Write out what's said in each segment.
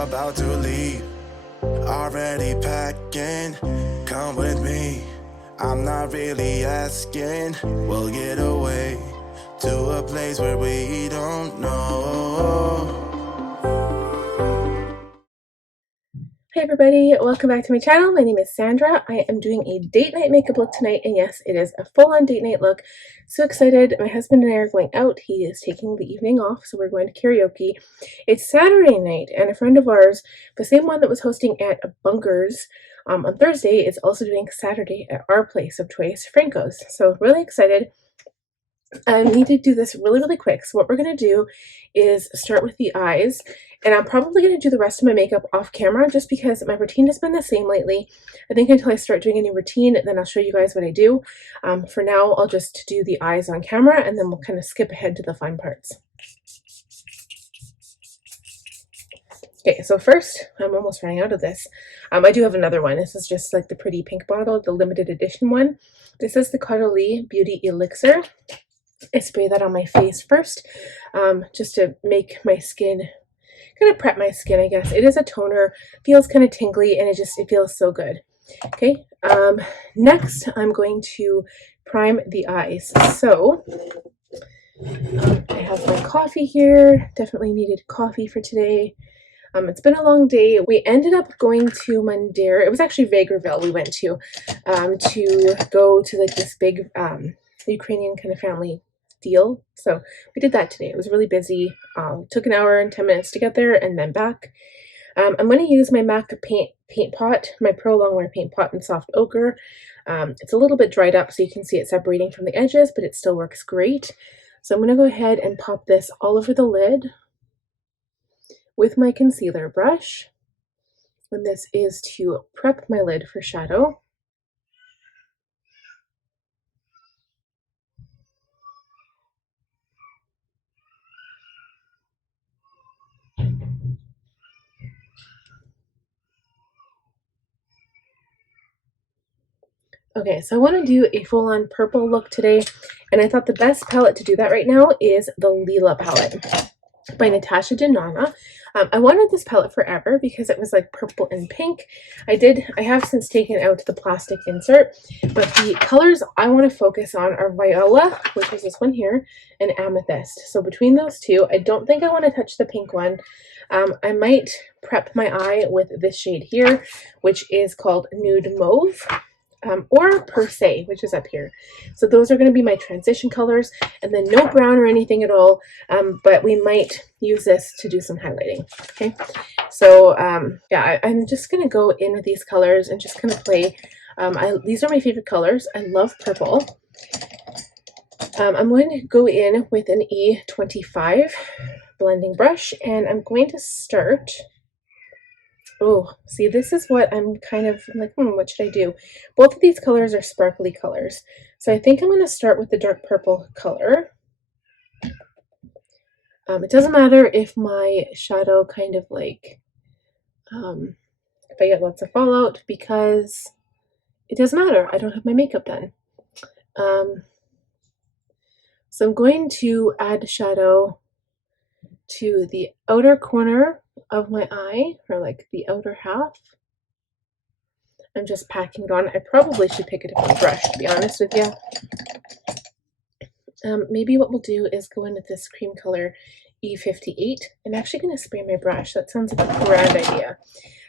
about to leave. Already packing, come with me. I'm not really asking. We'll get away to a place where we don't know. Hey everybody, welcome back to my channel. My name is Sandra. I am doing a date night makeup look tonight, and yes, it is a full-on date night look. So excited. My husband and I are going out. He is taking the evening off, so we're going to karaoke. It's Saturday night, and a friend of ours, the same one that was hosting at Bunkers on Thursday, is also doing Saturday at our place of choice, Franco's. So really excited. I need to do this really quick. So what we're going to do is start with the eyes, and I'm probably going to do the rest of my makeup off camera just because my routine has been the same lately. I think until I start doing a new routine, then I'll show you guys what I do. For now, I'll just do the eyes on camera, and then we'll kind of skip ahead to the fun parts. Okay, so first, I'm almost running out of this. I do have another one. This is just like the pretty pink bottle, the limited edition one. This is the Caudalie Beauty Elixir. I spray that on my face first, just to make my skin, kind of prep my skin, I guess. It is a toner, feels kind of tingly, and it feels so good. Okay, next I'm going to prime the eyes. So, I have my coffee here, definitely needed coffee for today. It's been a long day. We ended up going to Mandar. It was actually Vegreville we went to go to like this big Ukrainian kind of family deal. So we did that today. It was really busy. Took an hour and 10 minutes to get there and then back. I'm going to use my MAC paint pot, my Pro Longwear paint pot in soft ochre. It's a little bit dried up, so you can see it separating from the edges, but it still works great. So I'm going to go ahead and pop this all over the lid with my concealer brush. And this is to prep my lid for shadow. Okay, so I want to do a full-on purple look today, and I thought the best palette to do that right now is the Lila palette by Natasha Denona. I wanted this palette forever because it was like purple and pink. I have since taken out the plastic insert, but the colors I want to focus on are Viola, which is this one here, and Amethyst. So between those two, I don't think I want to touch the pink one. I might prep my eye with this shade here, which is called Nude Mauve. Or Per Se, which is up here. So those are going to be my transition colors, and then no brown or anything at all, but we might use this to do some highlighting. Okay, so yeah, I'm just going to go in with these colors and just kind of play. These are my favorite colors. I love purple. I'm going to go in with an E25 blending brush, and I'm going to start. Oh, see, this is what I'm like, what should I do? Both of these colors are sparkly colors. So I think I'm going to start with the dark purple color. It doesn't matter if my shadow kind of like, if I get lots of fallout, because it doesn't matter. I don't have my makeup done. So I'm going to add shadow to the outer corner of my eye, or like the outer half. I'm just packing it on. I probably should pick a different brush, to be honest with you. Maybe what we'll do is go in with this cream color E58. I'm actually going to spray my brush. That sounds like a grand idea.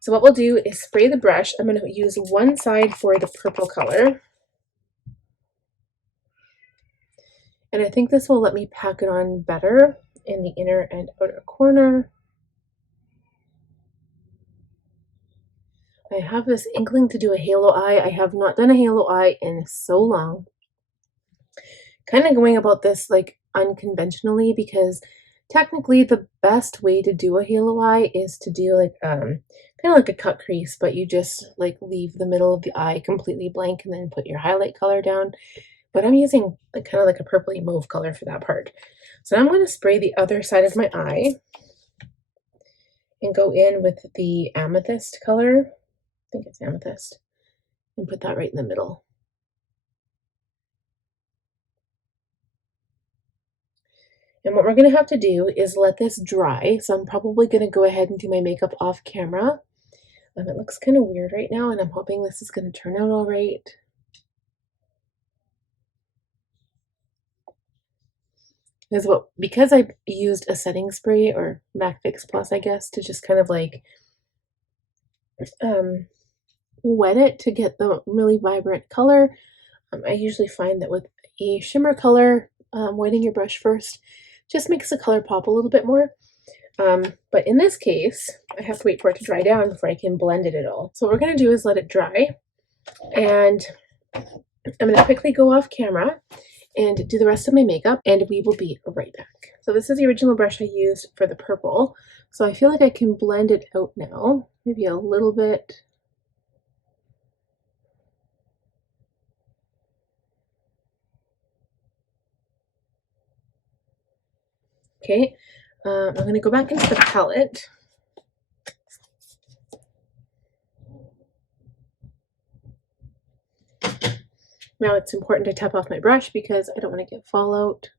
So what we'll do is spray the brush. I'm going to use one side for the purple color. And I think this will let me pack it on better in the inner and outer corner. I have this inkling to do a halo eye. I have not done a halo eye in so long. Kind of going about this like unconventionally, because technically the best way to do a halo eye is to do like kind of like a cut crease, but you just like leave the middle of the eye completely blank and then put your highlight color down. But I'm using like kind of like a purpley mauve color for that part. So I'm going to spray the other side of my eye and go in with the Amethyst color. I think it's Amethyst, and put that right in the middle. And what we're going to have to do is let this dry. So I'm probably going to go ahead and do my makeup off camera. It looks kind of weird right now, and I'm hoping this is going to turn out all right. Because I used a setting spray, or MAC Fix Plus, I guess, to just kind of like wet it to get the really vibrant color. I usually find that with a shimmer color, wetting your brush first just makes the color pop a little bit more. But in this case, I have to wait for it to dry down before I can blend it at all. So what we're going to do is let it dry, and I'm going to quickly go off camera and do the rest of my makeup, and we will be right back. So this is the original brush I used for the purple. So I feel like I can blend it out now, maybe a little bit. Okay, I'm going to go back into the palette. Now it's important to tap off my brush because I don't want to get fallout.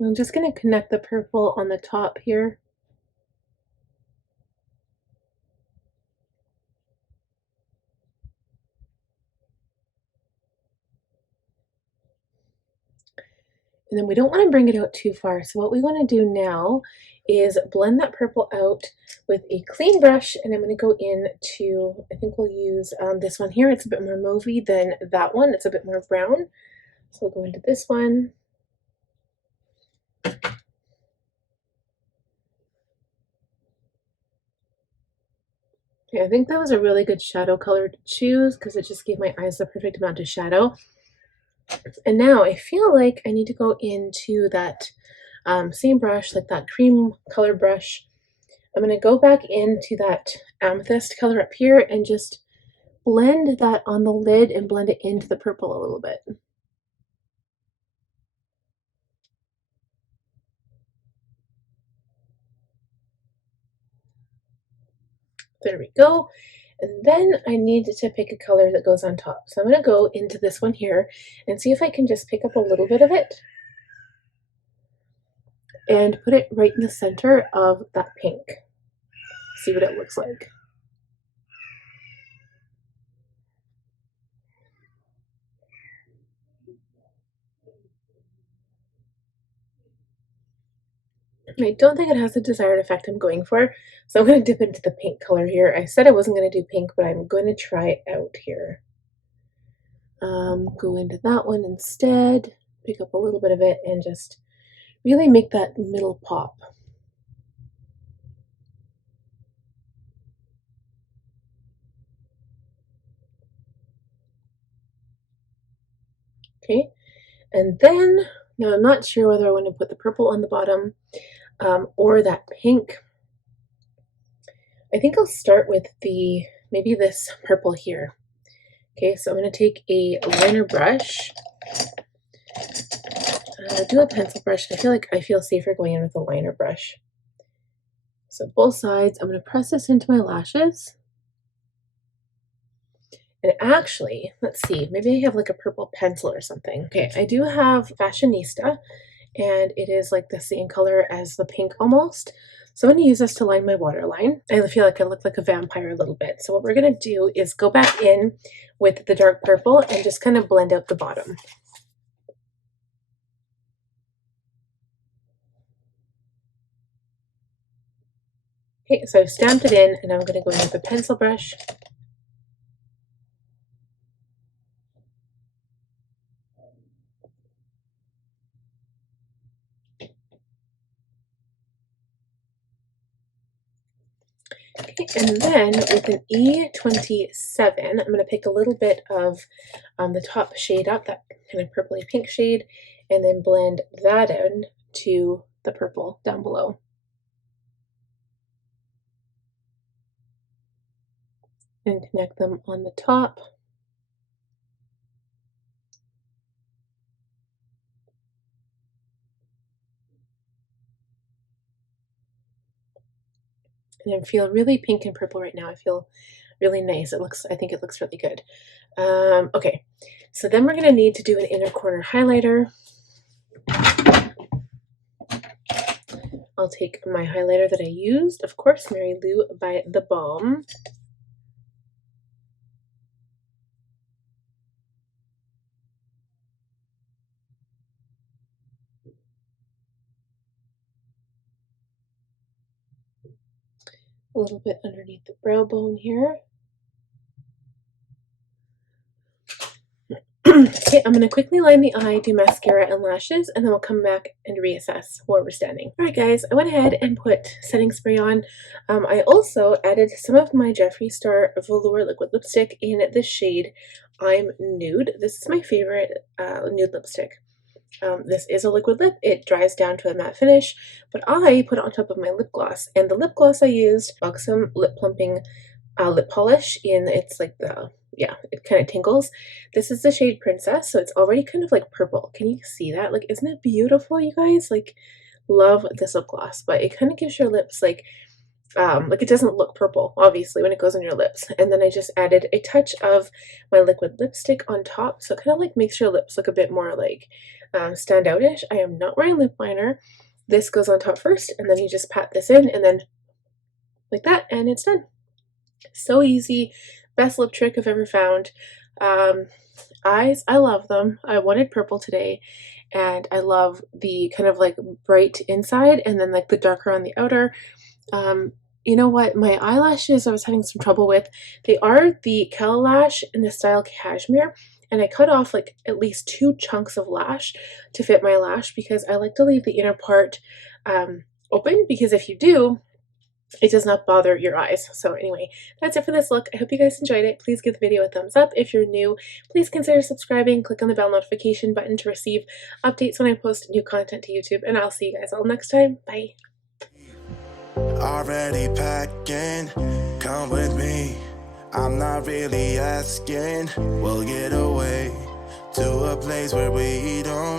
I'm just going to connect the purple on the top here. And then we don't want to bring it out too far. So what we want to do now is blend that purple out with a clean brush. And I'm going to go into, I think we'll use this one here. It's a bit more mauvey than that one. It's a bit more brown. So we'll go into this one. Okay, I think that was a really good shadow color to choose because it just gave my eyes the perfect amount of shadow. And now I feel like I need to go into that same brush, like that cream color brush. I'm going to go back into that amethyst color up here and just blend that on the lid and blend it into the purple a little bit. There we go. And then I need to pick a color that goes on top. So I'm going to go into this one here and see if I can just pick up a little bit of it and put it right in the center of that pink. See what it looks like. I don't think it has the desired effect I'm going for, so I'm going to dip into the pink color here. I said I wasn't going to do pink, but I'm going to try it out here. Go into that one instead, pick up a little bit of it, and just really make that middle pop. Okay, and then, now I'm not sure whether I want to put the purple on the bottom or that pink. I think I'll start with maybe this purple here. Okay, so I'm going to take a liner brush. Do a pencil brush. I feel safer going in with a liner brush. So both sides, I'm going to press this into my lashes. And actually, let's see, maybe I have like a purple pencil or something. Okay, I do have Fashionista, and it is like the same color as the pink almost. So I'm going to use this to line my waterline. I feel like I look like a vampire a little bit. So what we're going to do is go back in with the dark purple and just kind of blend out the bottom. Okay, so I've stamped it in, and I'm going to go in with a pencil brush. Okay, and then with an E27, I'm going to pick a little bit of the top shade up, that kind of purpley pink shade, and then blend that in to the purple down below. And connect them on the top. And I feel really pink and purple right now. I feel really nice. I think it looks really good. Okay, so then we're gonna need to do an inner corner highlighter. I'll take my highlighter that I used, of course, Mary Lou by the Balm. A little bit underneath the brow bone here. Okay, I'm going to quickly line the eye, do mascara and lashes, and then we'll come back and reassess where we're standing. Alright guys, I went ahead and put setting spray on. I also added some of my Jeffree Star Velour liquid lipstick in the shade I'm Nude. This is my favorite nude lipstick. This is a liquid lip. It dries down to a matte finish, but I put it on top of my lip gloss, and the lip gloss I used, Buxom Lip Plumping lip polish in, it's like the, yeah, it kind of tingles. This is the shade Princess, so it's already kind of like purple. Can you see that? Like, isn't it beautiful, you guys? Like, love this lip gloss, but it kind of gives your lips like it doesn't look purple, obviously, when it goes on your lips. And then I just added a touch of my liquid lipstick on top, so it kind of like makes your lips look a bit more like stand out-ish. I am not wearing lip liner. This goes on top first, and then you just pat this in, and then like that, and it's done. So easy. Best lip trick I've ever found. Eyes, I love them. I wanted purple today, and I love the kind of like bright inside and then like the darker on the outer. You know what, my eyelashes I was having some trouble with. They are the Cala lash in the style Cashmere, and I cut off like at least 2 chunks of lash to fit my lash because I like to leave the inner part open, because if you do, it does not bother your eyes. So anyway, that's it for this look. I hope you guys enjoyed it. Please give the video a thumbs up. If you're new, please consider subscribing. Click on the bell notification button to receive updates when I post new content to YouTube, and I'll see you guys all next time. Bye. Already packing, come with me. I'm not really asking. We'll get away to a place where we don't